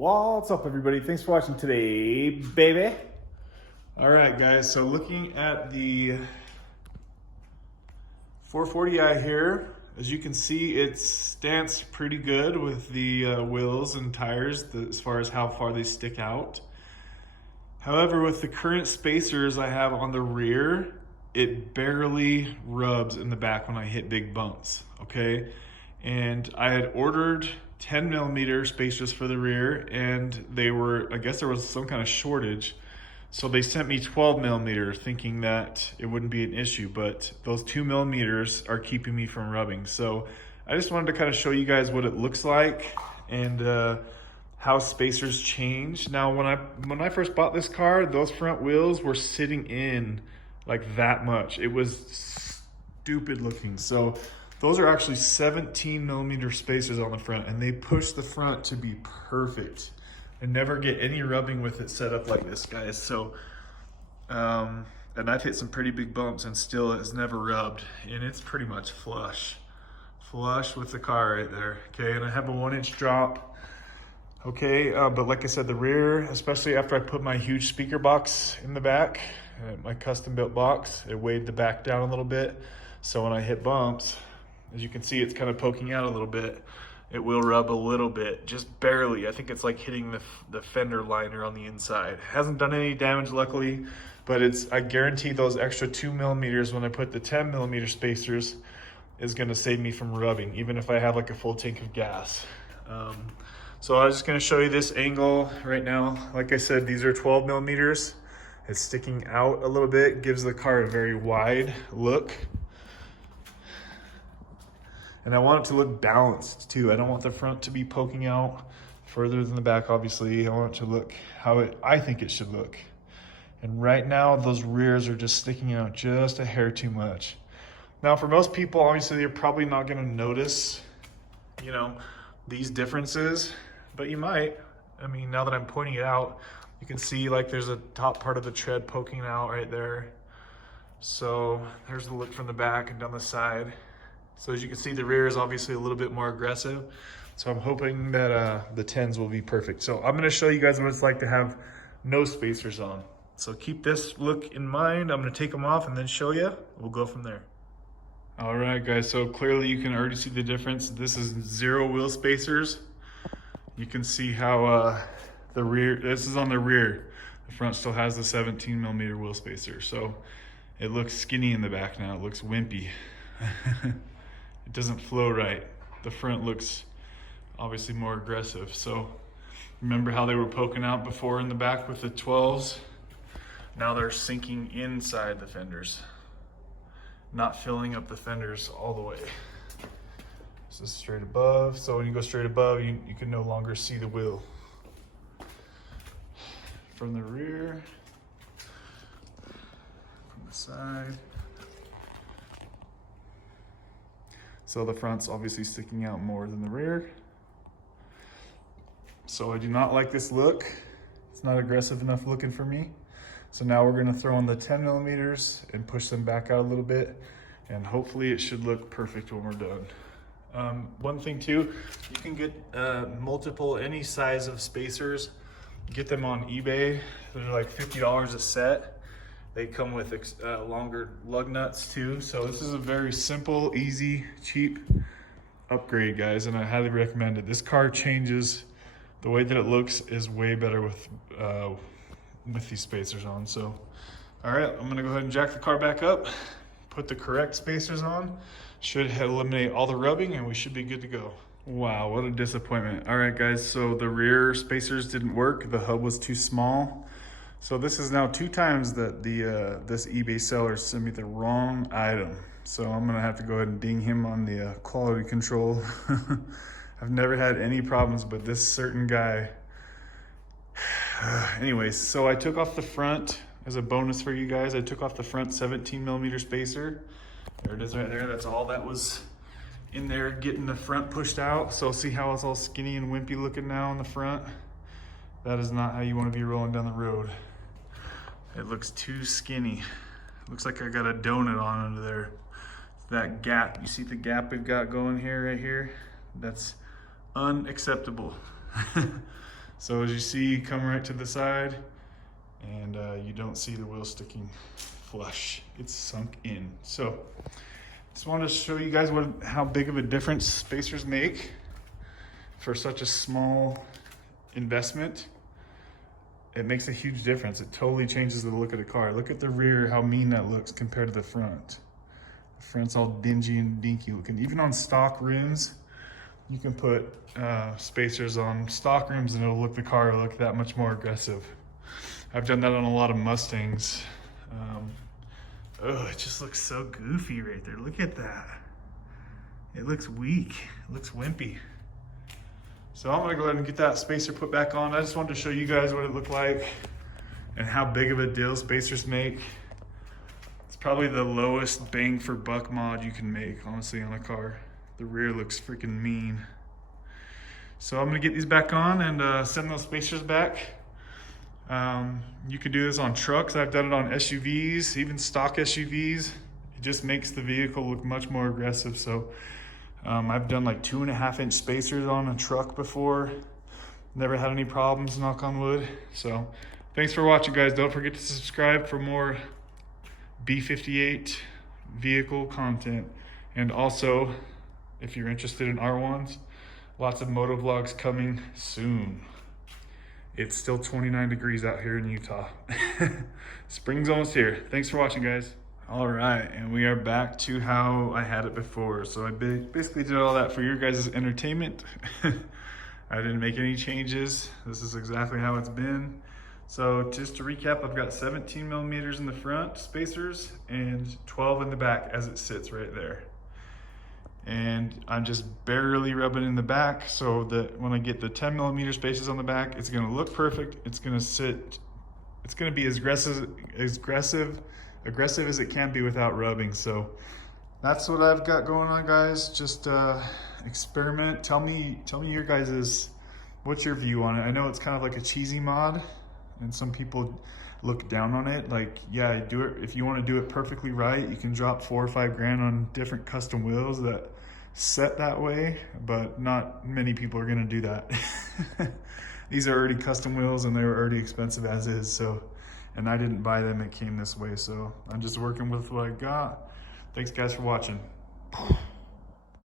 What's up, everybody? Thanks for watching today, baby. All right, guys, so looking at the 440i here, as you can see, it stance pretty good with the wheels and tires as far as how far they stick out. However, with the current spacers I have on the rear, it barely rubs in the back when I hit big bumps, okay? And I had ordered 10 millimeter spacers for the rear, and they were, I guess there was some kind of shortage. So they sent me 12 millimeter thinking that it wouldn't be an issue, but those 2 millimeters are keeping me from rubbing. So I just wanted to kind of show you guys what it looks like and how spacers change. Now, when I first bought this car, those front wheels were sitting in like that much. It was stupid looking. So those are actually 17 millimeter spacers on the front, and they push the front to be perfect. I never get any rubbing with it set up like this, guys. So, and I've hit some pretty big bumps and still it's never rubbed, and it's pretty much flush with the car right there. Okay, and I have a 1-inch drop. Okay, but like I said, the rear, especially after I put my huge speaker box in the back, my custom built box, it weighed the back down a little bit. So when I hit bumps, as you can see, it's kind of poking out a little bit. It will rub a little bit, just barely. I think it's like hitting the fender liner on the inside. It hasn't done any damage, luckily, but I guarantee those extra 2 millimeters when I put the 10 millimeter spacers is gonna save me from rubbing, even if I have like a full tank of gas. So I was just gonna show you this angle right now. Like I said, these are 12 millimeters. It's sticking out a little bit, gives the car a very wide look. And I want it to look balanced too. I don't want the front to be poking out further than the back, obviously. I want it to look how I think it should look. And right now, those rears are just sticking out just a hair too much. Now, for most people, obviously, they're probably not gonna notice, you know, these differences, but you might. I mean, now that I'm pointing it out, you can see like there's a top part of the tread poking out right there. So there's the look from the back and down the side. So as you can see, the rear is obviously a little bit more aggressive. So I'm hoping that the 10s will be perfect. So I'm gonna show you guys what it's like to have no spacers on. So keep this look in mind. I'm gonna take them off and then show you. We'll go from there. All right, guys, so clearly you can already see the difference. This is 0 wheel spacers. You can see how the rear, this is on the rear. The front still has the 17 millimeter wheel spacer. So it looks skinny in the back now. It looks wimpy. It doesn't flow right. The front looks obviously more aggressive. So remember how they were poking out before in the back with the 12s? Now they're sinking inside the fenders, not filling up the fenders all the way. This is straight above. So when you go straight above, you can no longer see the wheel. From the rear, from the side. So the front's obviously sticking out more than the rear. So I do not like this look. It's not aggressive enough looking for me. So now we're gonna throw in the 10 millimeters and push them back out a little bit. And hopefully it should look perfect when we're done. One thing too, you can get any size of spacers. Get them on eBay. They're like $50 a set. They come with longer lug nuts too. So this is a very simple, easy, cheap upgrade, guys, and I highly recommend it. This car changes. The way that it looks is way better with these spacers on. So, all right, I'm gonna go ahead and jack the car back up, put the correct spacers on. Should eliminate all the rubbing and we should be good to go. Wow, what a disappointment. All right, guys, so the rear spacers didn't work. The hub was too small. So this is now 2 times that this eBay seller sent me the wrong item. So I'm gonna have to go ahead and ding him on the quality control. I've never had any problems, but this certain guy. Anyways, so I took off the front as a bonus for you guys. I took off the front 17 millimeter spacer. There it is right there. That's all that was in there, getting the front pushed out. So see how it's all skinny and wimpy looking now on the front? That is not how you want to be rolling down the road. It looks too skinny. It looks like I got a donut on under there. That gap, you see the gap we've got going here, right here? That's unacceptable. So as you see, come right to the side, and you don't see the wheel sticking flush. It's sunk in. So just wanted to show you guys how big of a difference spacers make for such a small investment. It makes a huge difference. It totally changes the look of the car. Look at the rear, how mean that looks compared to the front. The front's all dingy and dinky looking. Even on stock rims, you can put spacers on stock rims and it'll the car look that much more aggressive. I've done that on a lot of Mustangs. Oh, it just looks so goofy right there. Look at that. It looks weak. It looks wimpy. So I'm gonna go ahead and get that spacer put back on. I just wanted to show you guys what it looked like and how big of a deal spacers make. It's probably the lowest bang for buck mod you can make, honestly, on a car. The rear looks freaking mean. So I'm gonna get these back on and send those spacers back. You can do this on trucks. I've done it on SUVs, even stock SUVs. It just makes the vehicle look much more aggressive. So I've done like 2.5-inch spacers on a truck before. Never had any problems, knock on wood. So thanks for watching, guys. Don't forget to subscribe for more B58 vehicle content. And also, if you're interested in R1s, lots of moto vlogs coming soon. It's still 29 degrees out here in Utah. Spring's almost here. Thanks for watching, guys. All right, and we are back to how I had it before. So I basically did all that for your guys' entertainment. I didn't make any changes. This is exactly how it's been. So just to recap, I've got 17 millimeters in the front spacers and 12 in the back as it sits right there. And I'm just barely rubbing in the back so that when I get the 10 millimeter spaces on the back, it's gonna look perfect. It's gonna sit, it's gonna be as aggressive as it can be without rubbing. So that's what I've got going on, guys. Just experiment. Tell me your guys's, what's your view on it? I know it's kind of like a cheesy mod and some people look down on it. Like, yeah, do it. If you want to do it perfectly right, you can drop $4 or $5 grand on different custom wheels that set that way, but not many people are going to do that. These are already custom wheels and they were already expensive as is. So, and I didn't buy them, it came this way. So I'm just working with what I got. Thanks guys for watching.